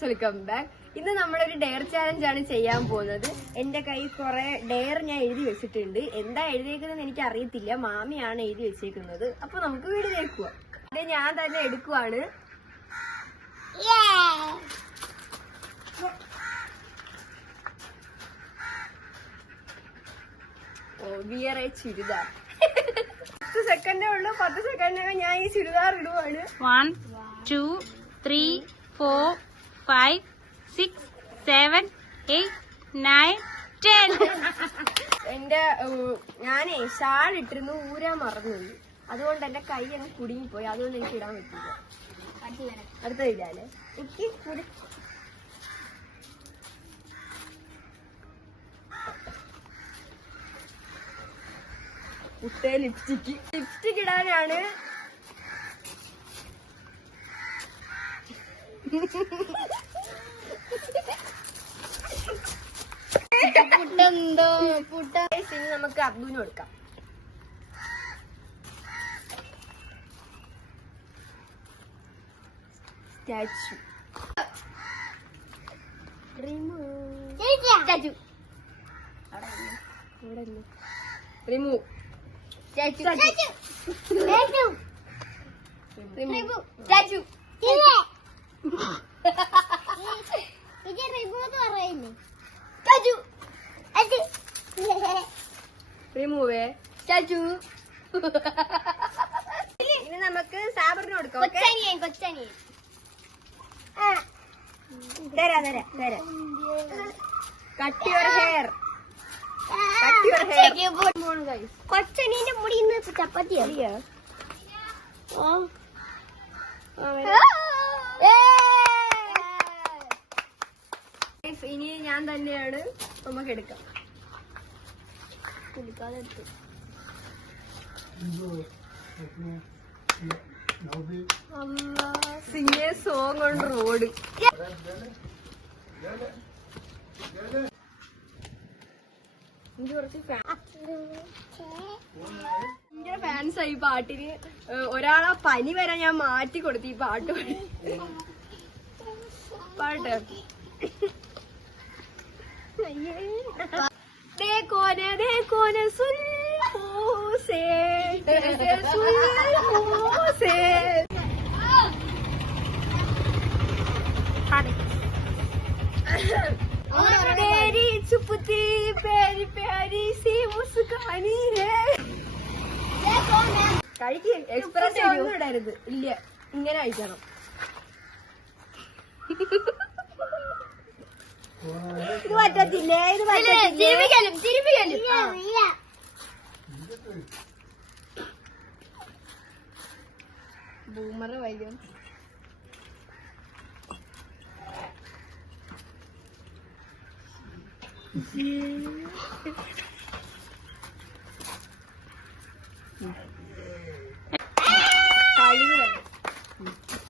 Guys, welcome back. ഇന്ന് നമ്മളൊരു dare challenge ആണ് ചെയ്യാൻ പോകുന്നത്. എന്റെ കയ്യിൽ കുറെ ഡെയർ ഞാൻ എഴുതി വെച്ചിട്ടുണ്ട്. എന്താ എഴുതിയേക്കുന്നത് എനിക്ക് അറിയത്തില്ല, മാമിയാണ് എഴുതി വെച്ചേക്കുന്നത്. അപ്പൊ നമുക്ക് വീട്ടിലേക്ക് പോവാം. അത് ഞാൻ തന്നെ എടുക്കുവാണ്. വിയറെ ചുരിദാർ. 10 സെക്കൻഡേ ഉള്ളൂ. 10 സെക്കൻഡിനകം ഞാൻ ഈ ചുരിദാർ ഇടുവാണ്. 1 2 3 4 5 6 7 8 9 10. ഞാനേ ഷാൾ ഇട്ടിരുന്നു, ഊരാൻ മറന്നുപോയി. അതുകൊണ്ട് എന്റെ കൈ അങ്ങ് കുടുങ്ങിപ്പോയി. അതുകൊണ്ട് എനിക്ക് ഇടാൻ പറ്റില്ല. അടുത്ത ഇടാല്ലേ എനിക്ക് കുട്ടേ ലിപ്സ്റ്റിക് ഇടാനാണ്. ഇനി നമുക്ക് അബ്ദുവിന് കൊടുക്കാം. Statue remove remove statue. ഇനി നമുക്ക് സാബറിന് കൊടുക്കാം. കൊച്ചനിയൻ തരാം. Cut your hair. കൊച്ചനീന്റെ മുടി ഇന്ന് ചപ്പാത്തി അറിയാ. ഇനി ഞാൻ തന്നെയാണ്. നമുക്ക് എടുക്കാം. സിംഗേ സോങ് കൊണ്ട് റോഡ്. ഭയങ്കര ഫാൻസായി പാട്ടിന്. ഒരാളെ പനി വരെ ഞാൻ മാറ്റി കൊടുത്തു ഈ പാട്ട് പാട്ട്. ദേക്കോനെ സുൻ ഹോസേ तेरी चुपती प्यारी प्यारी सी मुस्कानी है. കഴിക്ക്. എക്സ്പ്രസ് ഒന്നും ഇടരുത്. ഇല്ല, ഇങ്ങനെ കഴിക്കണം. ഇത് പറ്റത്തില്ലേ? തിരുമ്പിക്കലും. ബൂമറ് വൈകും.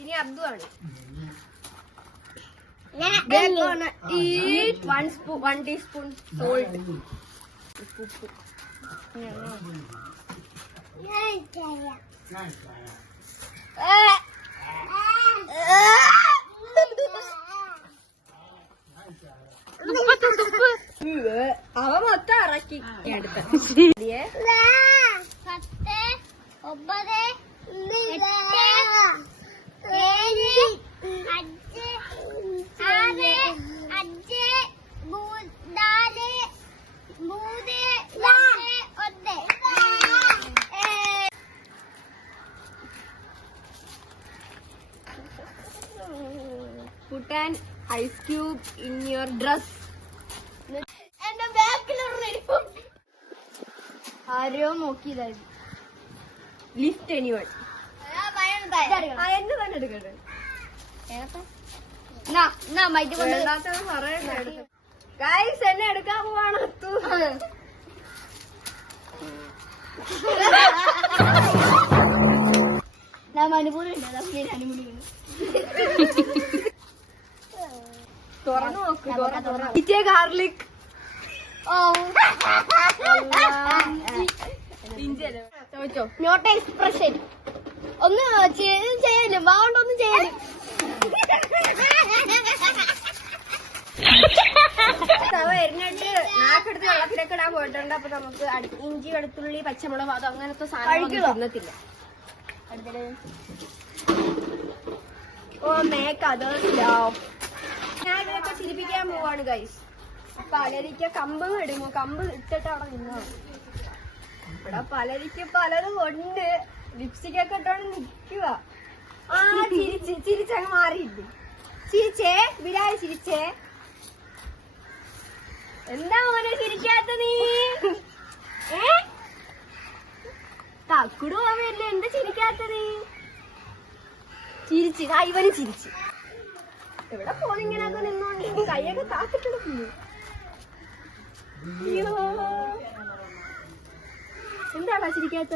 ഇനി അബ്ദു ആണ്. eat 1 teaspoon salt. അവ മൊത്തം ഇറക്കി. അടുത്ത 10 9 Put an ice cube in your dress. എന്റെ ബാക്കിലൊരു ആരോ നോക്കിയതായിരുന്നു. Lift anyone. എന്നെ തന്നെ എടുക്കട്ടെ. ഗൈസ്, എന്നെ എടുക്കാൻ പോവാണ്. ഞാൻ മനുപൂർവ്വം തുറന്നു നോക്ക്. ഗാർലിക്. Note expression. ഒന്ന് ചെയ്യലും വാണ്ടൊന്നും ചെയ്യലും. പോയിട്ടുണ്ട്. അപ്പൊ നമുക്ക് ഇഞ്ചി വെളുത്തുള്ളി പച്ചമുളക് അത് അങ്ങനത്തെ സാധനങ്ങളൊന്നും തിന്നത്തില്ല. ഓ മേക്ക് അതേഴ്സ് ലവ്. ഞാൻ ഇവരൊക്കെ ചിരിപ്പിക്കാൻ പോവാണ് ഗൈസ്. പലരിക്ക കമ്പ് ഇടുമോ? കമ്പ് ഇട്ടിട്ട് അവിടെ നിന്നോ. ഇവിടെ പലരിക്ക് പലതും ഉണ്ട്. ലിപ്സ്റ്റിക് ഒക്കെ ഇട്ടോണ്ട് നിക്കുക. ആ ചിരിച്ചങ്ങ് മാറിയില്ലേ? ചിരിച്ചേ ബിലാൽ, ചിരിച്ചേ. എന്താ മോനെ ചിരിക്കാത്ത നീ? തക്കുടു പോവല്ലേ, എന്താ ചിരിക്കാത്ത നീ? ചിരിച്ച് ഇവന് ചിരിച്ച്. എവിടെ ഫോണിങ്ങനെയൊക്കെ നിന്നോണ്ട് കൈയൊക്കെ കാത്തിട്ടെടുക്കുന്നു. എന്താടാ ചിരിക്കാത്ത?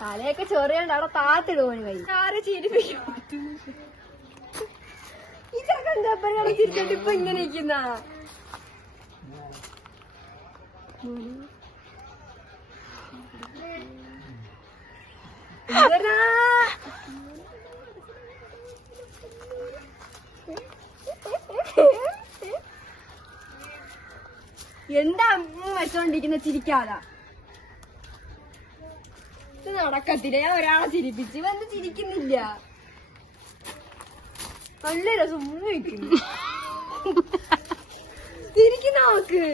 തലയൊക്കെ ചൊറിയാണ്ട് അവിടെ താത്തിടുവാണ് കൈ. ആരെ ചിരിപ്പിക്കും? ഈ ചെറുക്കൻ ചെപ്പനെ ചിരിച്ചിട്ട് ഇപ്പൊ ഇങ്ങനെ ഇരിക്കുന്ന എന്താ വെച്ചോണ്ടിരിക്കുന്ന? ചിരിക്കാതാ. ഇത് നടക്കത്തില്ല. ഞാൻ ഒരാളെ ചിരിപ്പിച്ച് ഇവന്ന് ചിരിക്കുന്നില്ല. നല്ല രസം വയ്ക്കുന്നു. ചിരിക്കുന്ന നോക്ക്.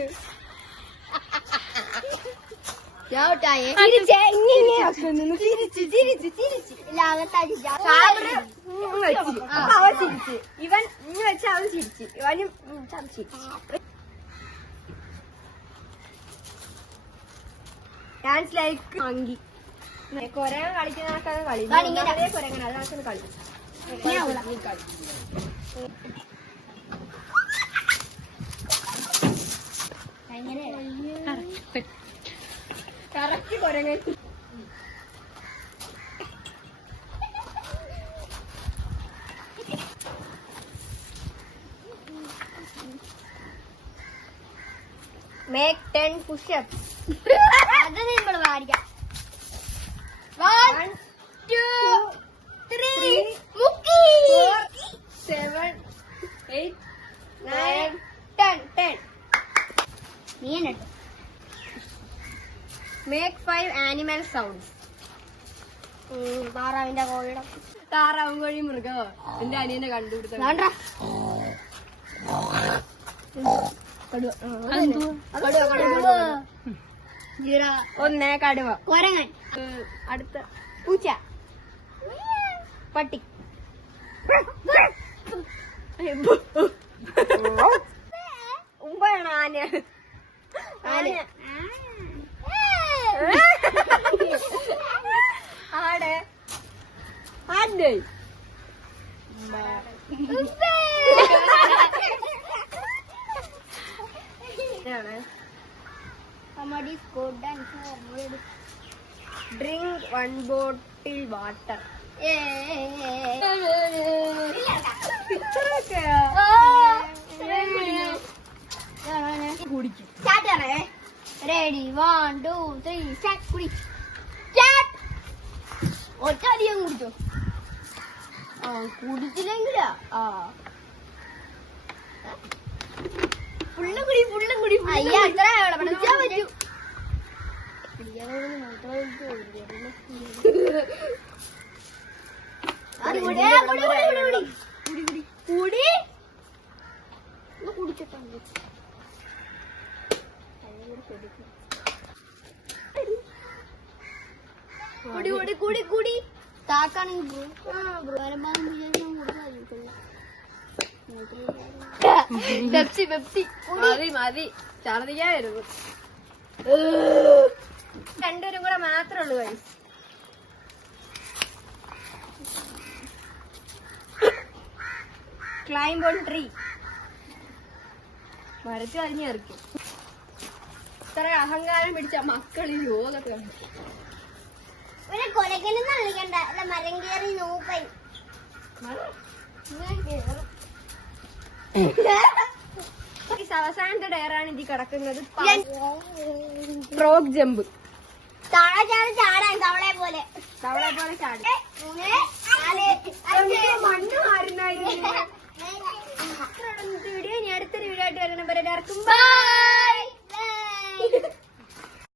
അവൻ ചിരിച്ച്. ഇവൻ ഇനി വെച്ച അവൻ ചിരിച്ച്. ഇവനും ചിരിച്ചു. Dance like monkey. കൊരങ്ങൻ കളിക്കുന്നതൊക്കെ കളി. കൊരങ്ങൻ അതിനകത്ത് കളി. കറക്റ്റ് കൊരങ്ങൻ. Make 10 push-ups. അത് നമ്മൾ വാരിക്കാം. 1 2 3 4 7 8 9 10. Make 5 animal sounds. താറാവിന്റെ കോഴിയുടെ താറാവും കോഴി മൃഗമോ? എന്റെ അനിയനെ കണ്ടുപിടുത്ത. ഒന്ന് കടുവ, കൊരങ്ങൻ, അടുത്ത പൂച്ച, പട്ടി, ഉമ്പാണ് ആന. ആടെ ആടെ drink 1 bottle water. കുടിക്കും. Ready 1 2 3 start. കുടി. ഒറ്റ അടിയും കുടിച്ചോ. കുടിച്ചില്ലെങ്കിലാ. ഫുള്ളും കുടി. അയ്യ അത്ര കുടിച്ചാൻ പറ്റൂ. കുടി താക്കാണെങ്കിൽ പെപ്സി മതി ഛർദിക്കായിരുന്നു. രണ്ടുപേരും കൂടെ മാത്രമേ ഉള്ളൂ guys. Climb on tree. മരത്തിൽ അരിഞ്ഞെറിക്കും. ഇത്ര അഹങ്കാരം പിടിച്ച മക്കൾ ഈ യോഗത്തെ കൊലക്കലെന്ന് കളിക്കണ്ട. മരം കയറി നോക്കായി അവസാനത്തെ ഡയറാണ് ഇതിൽ കിടക്കുന്നത്. Frog jump. ചാടാൻ തവളെ പോലെ ചാടി മണ്ണ് മാറുന്നായിരുന്നു. വീഡിയോ ഇനി അടുത്തൊരു വീഡിയോ ആയിട്ട് വരുന്ന പോലെ എല്ലാവർക്കും ബൈ.